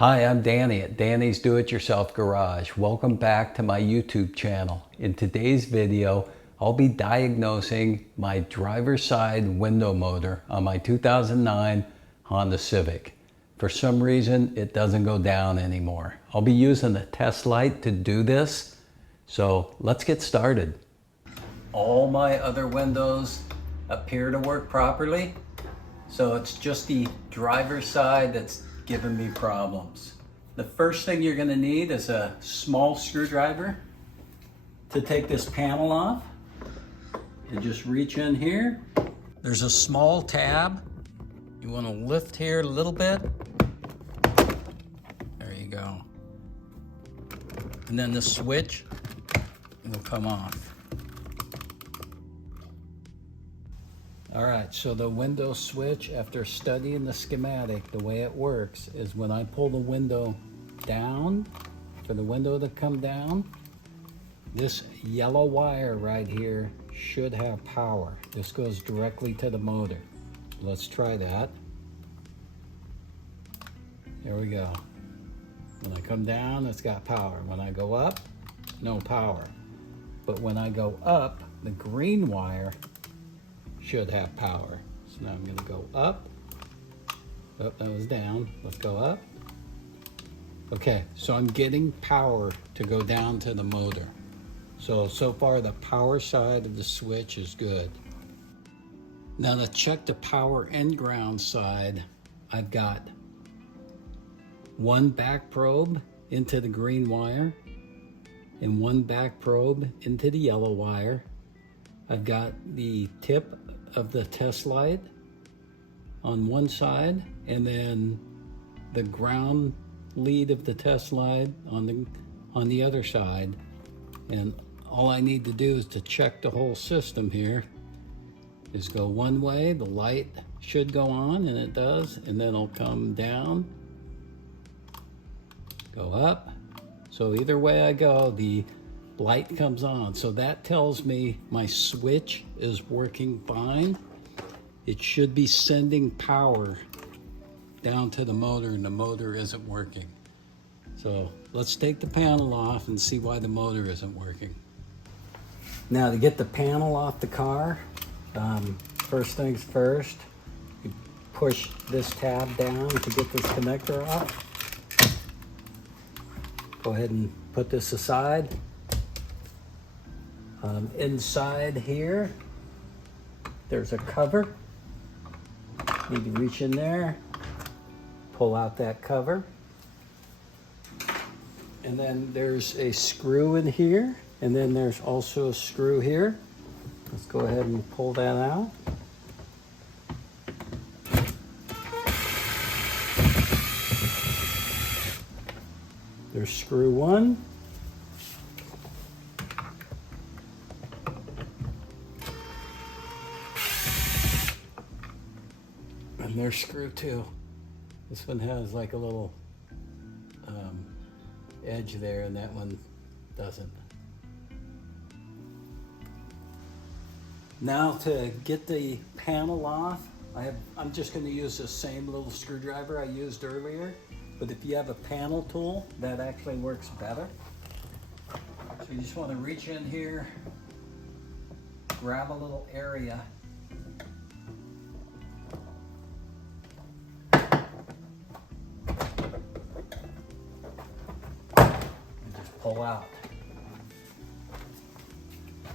Hi, I'm Danny at Danny's Do-It-Yourself Garage. Welcome back to my YouTube channel. In today's video, I'll be diagnosing my driver's side window motor on my 2009 Honda Civic. For some reason, it doesn't go down anymore. I'll be using a test light to do this, so let's get started. All my other windows appear to work properly, so it's just the driver's side that's giving me problems. The first thing you're going to need is a small screwdriver to take this panel off. You just reach in here. There's a small tab. You want to lift here a little bit. There you go. And then the switch will come off. All right, so the window switch, after studying the schematic, the way it works is when I pull the window down, for the window to come down, this yellow wire right here should have power. This goes directly to the motor. Let's try that. There we go. When I come down, it's got power. When I go up, no power. But when I go up, the green wire should have power. So now I'm going to go up. Oh, that was down. Let's go up. Okay, so I'm getting power to go down to the motor. So far the power side of the switch is good. Now to check the power and ground side, I've got one back probe into the green wire and one back probe into the yellow wire. I've got the tip of the test light on one side and then the ground lead of the test light on the other side. And all I need to do is to check the whole system here is go one way, the light should go on, and it does, and then I'll come down, go up. So either way I go, the light comes on. So that tells me my switch is working fine. It should be sending power down to the motor, and the motor isn't working. So let's take the panel off and see why the motor isn't working. Now to get the panel off the car, first things first, you push this tab down to get this connector off. Go ahead and put this aside. Inside here, there's a cover. Need to reach in there, pull out that cover. And then there's a screw in here, and then there's also a screw here. Let's go ahead and pull that out. There's screw one. And there's screw two. This one has like a little edge there, and that one doesn't. Now to get the panel off, I'm just going to use the same little screwdriver I used earlier, but if you have a panel tool, that actually works better. So you just want to reach in here, grab a little area, pull out.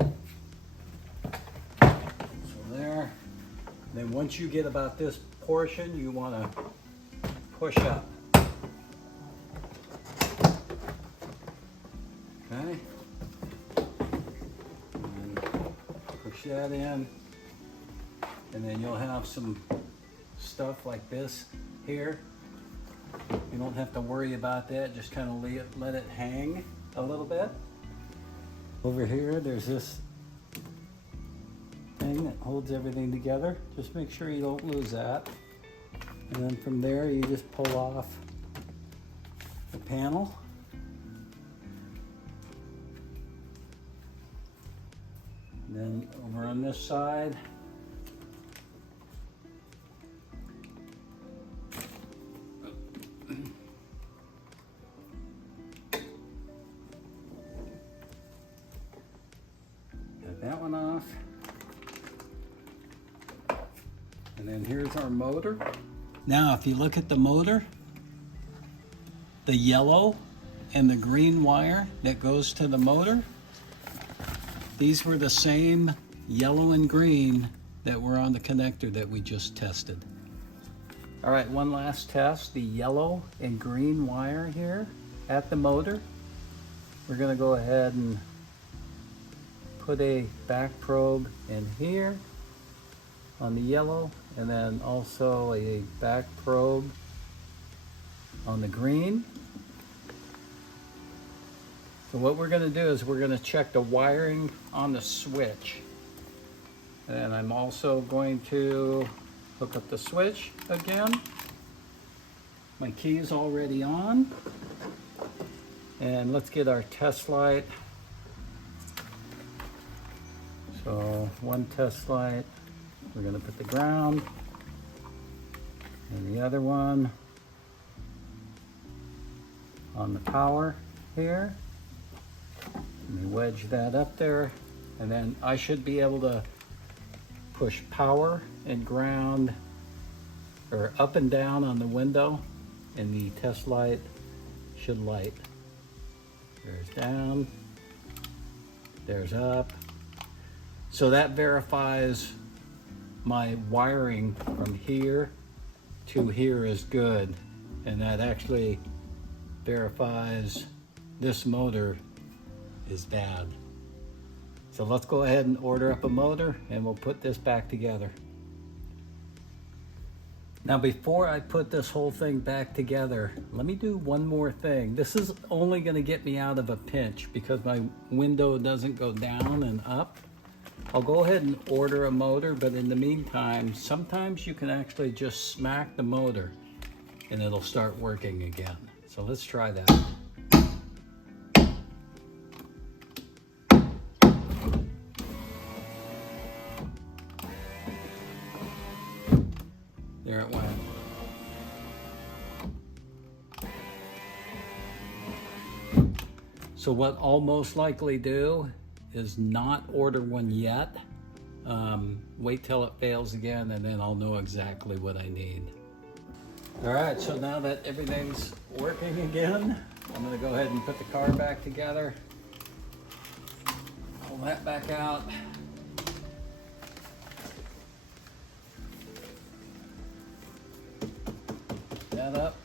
So there. Then once you get about this portion, you want to push up. Okay. And push that in. And then you'll have some stuff like this here. You don't have to worry about that, just kind of let it hang a little bit. Over here, there's this thing that holds everything together. Just make sure you don't lose that. And then from there, you just pull off the panel. And then over on this side, then here's our motor. Now, if you look at the motor, the yellow and the green wire that goes to the motor, these were the same yellow and green that were on the connector that we just tested. All right, one last test. The yellow and green wire here at the motor. We're gonna go ahead and put a back probe in here on the yellow, and then also a back probe on the green. So what we're gonna do is we're gonna check the wiring on the switch. And I'm also going to hook up the switch again. My key is already on. And let's get our test light. So one test light, we're gonna put the ground, and the other one on the power here. Let me wedge that up there, and then I should be able to push power and ground, or up and down on the window, and the test light should light. There's down, there's up. So that verifies my wiring from here to here is good, and that actually verifies this motor is bad. So let's go ahead and order up a motor, and we'll put this back together. Now, before I put this whole thing back together, let me do one more thing. This is only going to get me out of a pinch because my window doesn't go down and up. I'll go ahead and order a motor, but in the meantime, sometimes you can actually just smack the motor and it'll start working again. So let's try that. There it went. So what I'll most likely do is not order one yet. Wait till it fails again, and then I'll know exactly what I need. All right, so now that everything's working again, I'm gonna go ahead and put the car back together. Pull that back out. That up.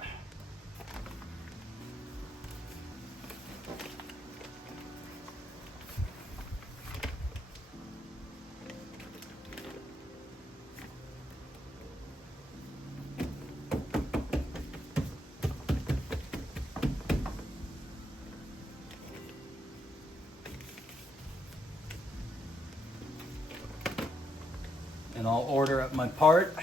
And I'll order up my part.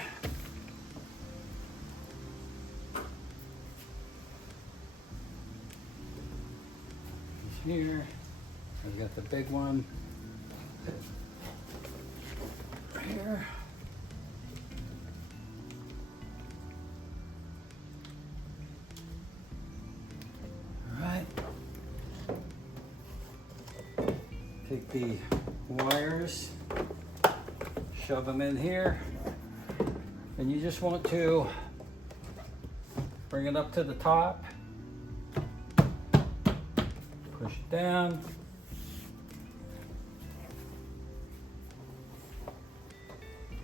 Here, I've got the big one right here. All right. Take the wires, shove them in here, and you just want to bring it up to the top. Push it down.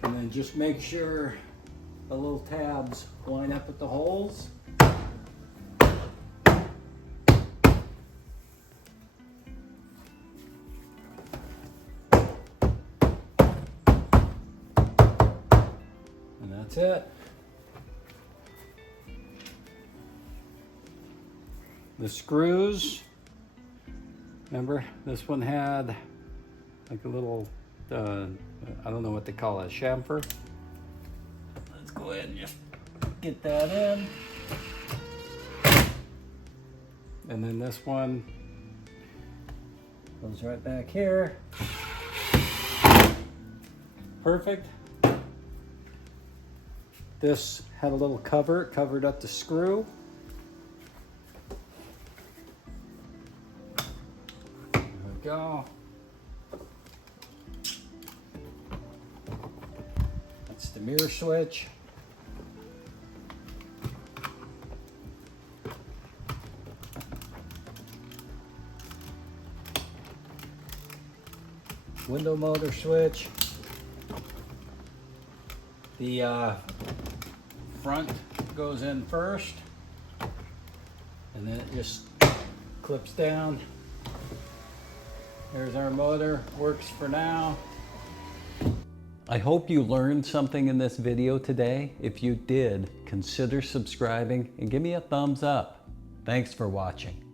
And then just make sure the little tabs line up with the holes. And that's it. The screws, remember this one had like a little, I don't know what they call it, chamfer. Let's go ahead and just get that in. And then this one goes right back here. Perfect. This had a little cover, it covered up the screw. There we go. That's the the mirror switch. Window motor switch. The front goes in first, and then it just clips down. There's our motor, works for now. I hope you learned something in this video today. If you did, consider subscribing and give me a thumbs up. Thanks for watching.